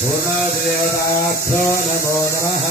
पूर्णादेवताभ्यो नमो नमः।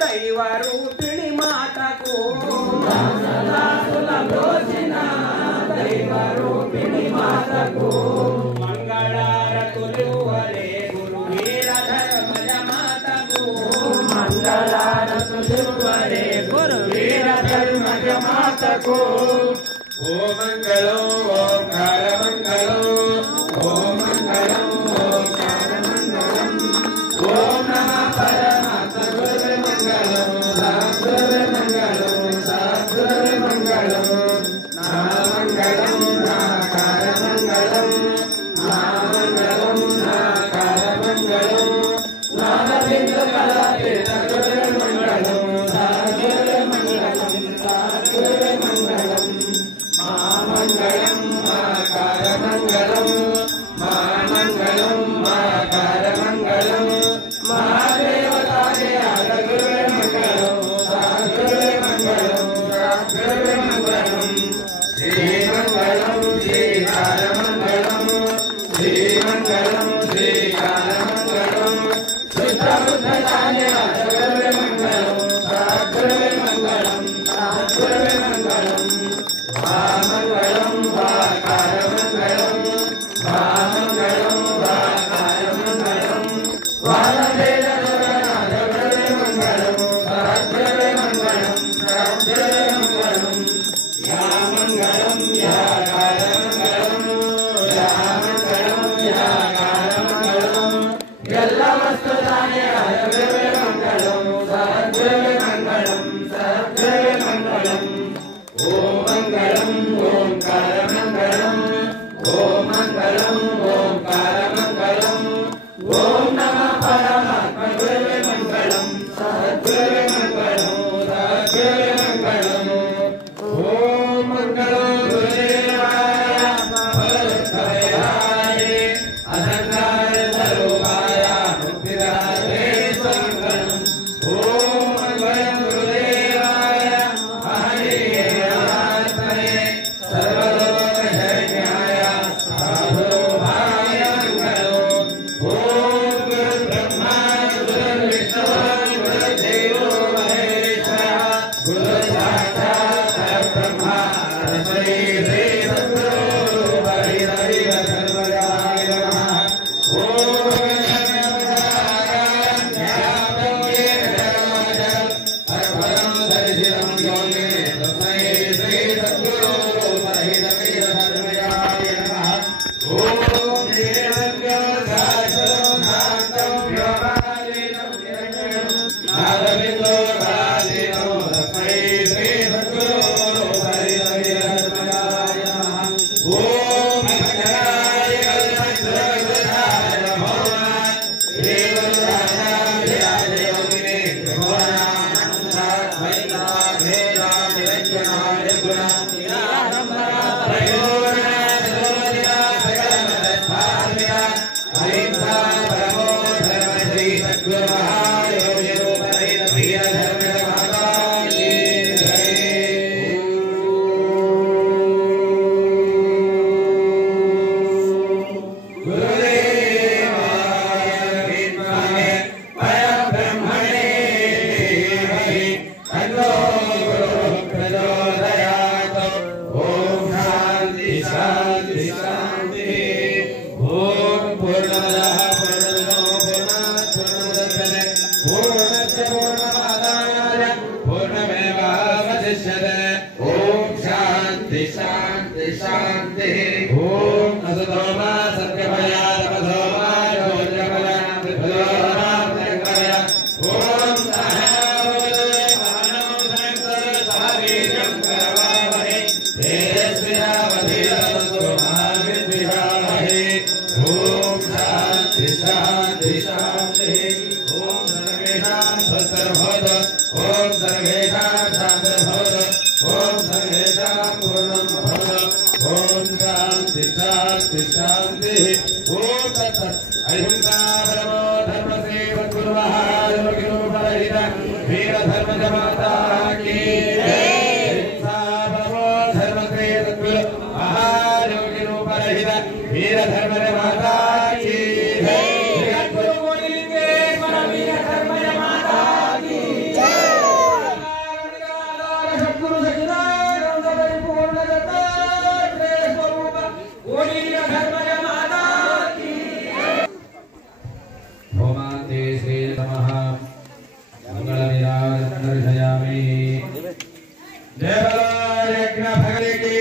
దైవ రూపిణి మాతకు దోచిన దైవ రూపిణి మాతకు మంగళారతులివ్వలే గురు వీర ధర్మజ మాతకు మంగళారతులివ్వలే గురు వీర ధర్మజ మాతకు ఓం మంగళం ఓంకార మంగళం ఓం మంగళం ఓంకార మంగళం ఓం నమః పరమాత్మ గురు మంగళం సద్గురు మంగళం సద్గురు మంగళం నామంగళం నాకార మంగళం నామంగళం నాకార మంగళం నాదబిందు కళాతీత గురు మంగళం సద్గురు మంగళం సద్గురు మంగళం మామంగళం మాకార మంగళం మామంగళం మాకార మంగళం మహాదేవతాయ గురు మంగళం సద్గురు మంగళం సద్గురు మంగళం శ్రీమంగళం శ్రీకార మంగళం శ్రీమంగళం శ్రీకార మంగళం శుద్ధ బుద్ధతాయ గురు మంగళం సద్గురు మంగళం సద్గురు మంగళం మామంగళం వాకార మంగళం మామంగళం వాకార మంగళం వానవేద గురునాథ గురు మంగళం సద్గురు మంగళం సద్గురు మంగళం యా మంగళం యాకార మంగళం యా మంగళం యాకార మంగళం ఎల్ల వస్తుదాయ గురు మంగళం సద్గురు మంగళం సద్గురు మంగళం ఓం మంగళం ఓంకార మంగళం ఓం మంగళం ఓంకార మంగళం ఓం నమః పరమాత్మ గురు మంగళం సద్గురు మంగళం సద్గురు మంగళం ఓం మంగళం గురుదేవాయ భగవద్గీతాయ అసంగాయ సర్వాయ ముక్తిదాతే మంగళం ఓం మంగళం గురుదేవాయ మహనీయాత్మనే సర్వలోక శరణ్యాయ సాధుభాయ మంగళం ఓం గురు బ్రహ్మా గురు విష్ణు గురు దేవో మహేశ్వర గురు సాక్షాత్ పరబ్రహ్మ తస్మై శ్రీ సద్గురు హరిహర సర్వగాయ నమః ఓం జ్ఞాతం ఏన ధర్మజం పరమం దర్శనం యోగే తస్మై శ్రీ సద్గురు హరిహర సర్వగాయ నమః ఓం నిరజ్ఞాసనం శాంతం వ్యోమాలీనం నిరంజనం నాదబిందో రాజీనం తస్మై శ్రీ సద్గురు హరిహర సర్వగాయ నమః ఓం అఖండాయ కల్పద్రుతాయ భవ శ్రీ గురురాజాయ యోగినే త్రిభువనానందాద్వైతాభేదానిరంజనాయ గుణ అహింసా పరమో ధర్మ శ్రీ సద్గురు మహాయోగి రూపరహిత ప్రియ ధర్మ మాతా కీ జై. గురుదేవాయ విద్మహే పరబ్రహ్మణే ధీమహి తన్నో గురుః ప్రచోదయాత్. ఓం శాంతి శాంతి శాంతి. ఓం పూర్ణమదః పూర్ణమిదం పూర్ణాత్ పూర్ణముదచ్యతే పూర్ణస్య పూర్ణమాదాయ పూర్ణమేవావశిష్యతే. ఓం శాంతి శాంతి శాంతి. ఓం అసతో మా సత్యమయ తమసో మా జ్యోతిర్గమయ త్రిపదోర్మా త్రికమయ. ఓం సహనావతు సహనౌ భునక్తు సహ వీర్యం కరవావహై తేజస్వినావధీతమస్తు మా విద్విషావహై. ఓం శాంతి శాంతి శాంతి. ఓం సర్వేషాం స్వస్తిర్భవతు. ఓం సర్వేషాం శాంతిర్భవతు. ఓం సర్వేషాం పూర్ణం భవతు. ఓం శాంతి శాంతి శాంతి. ఓం తత్సత్. అహింసా పరమో ధర్మ శ్రీ సద్గురు మహాయోగి రూపరహిత వీర ధర్మజ మాతా కీ జై. అహింసా పరమో ధర్మ శ్రీ సద్గురు మహాయోగి రూపరహిత వీర ధర్మజ మాతా కీ జై. జగద్గురు మోనిలింగేశ్వర వీర ధర్మజ మాతా కీ జై. देवयज्ञ भगवती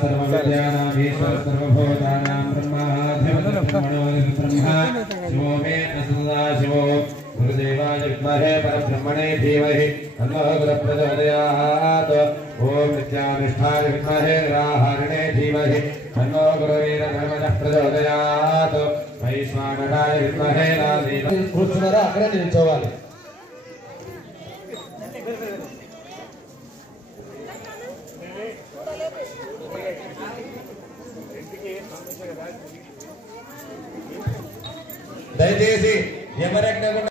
सर्वविद्यानामीश्वर सर्वभूतानां ब्रह्मा ब्रह्मा शिवो मे सदा शिवो गुरुदेवाय विद्महे परब्रह्मणे धीमहि तन्नो गुरुः प्रचोदयात् ओम नित्यानिष्ठाय विद्महे निराहारिणे धीमहि तन्नो गुरुवीरधर्मजः प्रचोदयात् वैश्वानराय विद्महे కూర్చున్నారా అక్కడే నిల్చోవాలి దయచేసి ఎవరెక్కడ